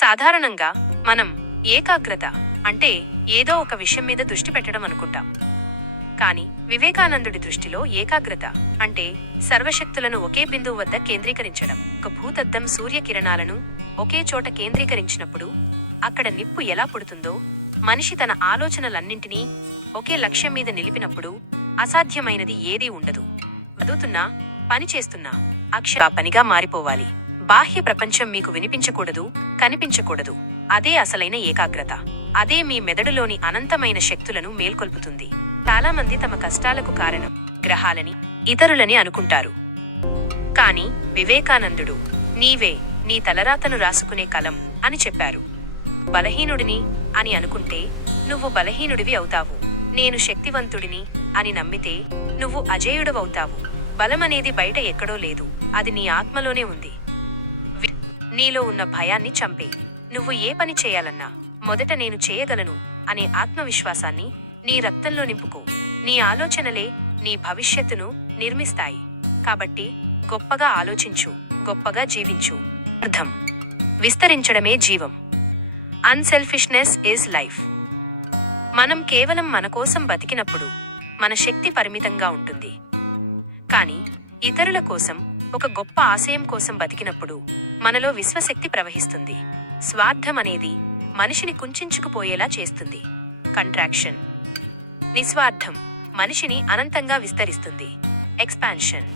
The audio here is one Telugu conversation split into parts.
సాధారణంగా మనం ఏకాగ్రత అంటే ఏదో ఒక విషయం మీద దృష్టి పెట్టడం అనుకుంటాం. కానీ వివేకానందుడి దృష్టిలో ఏకాగ్రత అంటే సర్వశక్తులను ఒకే బిందువు వద్ద కేంద్రీకరించడం. ఒక భూతద్దం సూర్యకిరణాలను ఒకే చోట కేంద్రీకరించినప్పుడు అక్కడ నిప్పు ఎలా పుడుతుందో, మనిషి తన ఆలోచనలన్నింటినీ ఒకే లక్ష్యం మీద నిలిపినప్పుడు అసాధ్యమైనది ఏదీ ఉండదు. చదువుతున్నా, పని చేస్తున్నా అక్షర పనిగా మారిపోవాలి. బాహ్య ప్రపంచం మీకు వినిపించకూడదు, కనిపించకూడదు. అదే అసలైన ఏకాగ్రత. అదే మీ మెదడులోని అనంతమైన శక్తులను మేల్కొల్పుతుంది. చాలా మంది తమ కష్టాలకు కారణం గ్రహాలని, ఇతరులని అనుకుంటారు. కాని వివేకానందుడు నీవే నీ తలరాతను రాసుకునే కలం అని చెప్పారు. బలహీనుడిని అని అనుకుంటే నువ్వు బలహీనుడివి అవుతావు. నేను శక్తివంతుడిని అని నమ్మితే నువ్వు అజేయుడవవుతావు. బలమనేది బయట ఎక్కడో లేదు, అది నీ ఆత్మలోనే ఉంది. నీలో ఉన్న భయాన్ని చంపే. నువ్వు ఏ పని చేయాలన్నా మొదట నేను చేయగలను అనే ఆత్మవిశ్వాసాన్ని నీ రక్తంలో నింపుకో. నీ ఆలోచనలే నీ భవిష్యత్తును నిర్మిస్తాయి. కాబట్టి గొప్పగా ఆలోచించు, గొప్పగా జీవించు. అర్థం: విస్తరించడమే జీవం. Unselfishness is life. మనం కేవలం మన కోసం బతికినప్పుడు మన శక్తి పరిమితంగా ఉంటుంది. కానీ ఇతరుల కోసం, ఒక గొప్ప ఆశయం కోసం బతికినప్పుడు మనలో విశ్వశక్తి ప్రవహిస్తుంది. స్వార్థం అనేది మనిషిని కుంచుకుపోయేలా చేస్తుంది. కంట్రాక్షన్. నిస్వార్థం మనిషిని అనంతంగా విస్తరిస్తుంది. ఎక్స్పాన్షన్.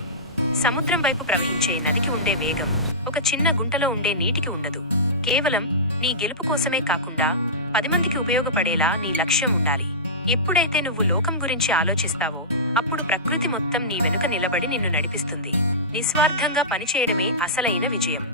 సముద్రం వైపు ప్రవహించే నదికి ఉండే వేగం ఒక చిన్న గుంటలో ఉండే నీటికి ఉండదు. కేవలం నీ గెలుపు కోసమే కాకుండా 10 మందికి ఉపయోగపడేలా నీ లక్ష్యం ఉండాలి. ఎప్పుడైతే నువ్వు లోకం గురించి ఆలోచిస్తావో అప్పుడు ప్రకృతి మొత్తం నీ వెనుక నిలబడి నిన్ను నడిపిస్తుంది. నిస్వార్థంగా పనిచేయడమే అసలైన విజయం.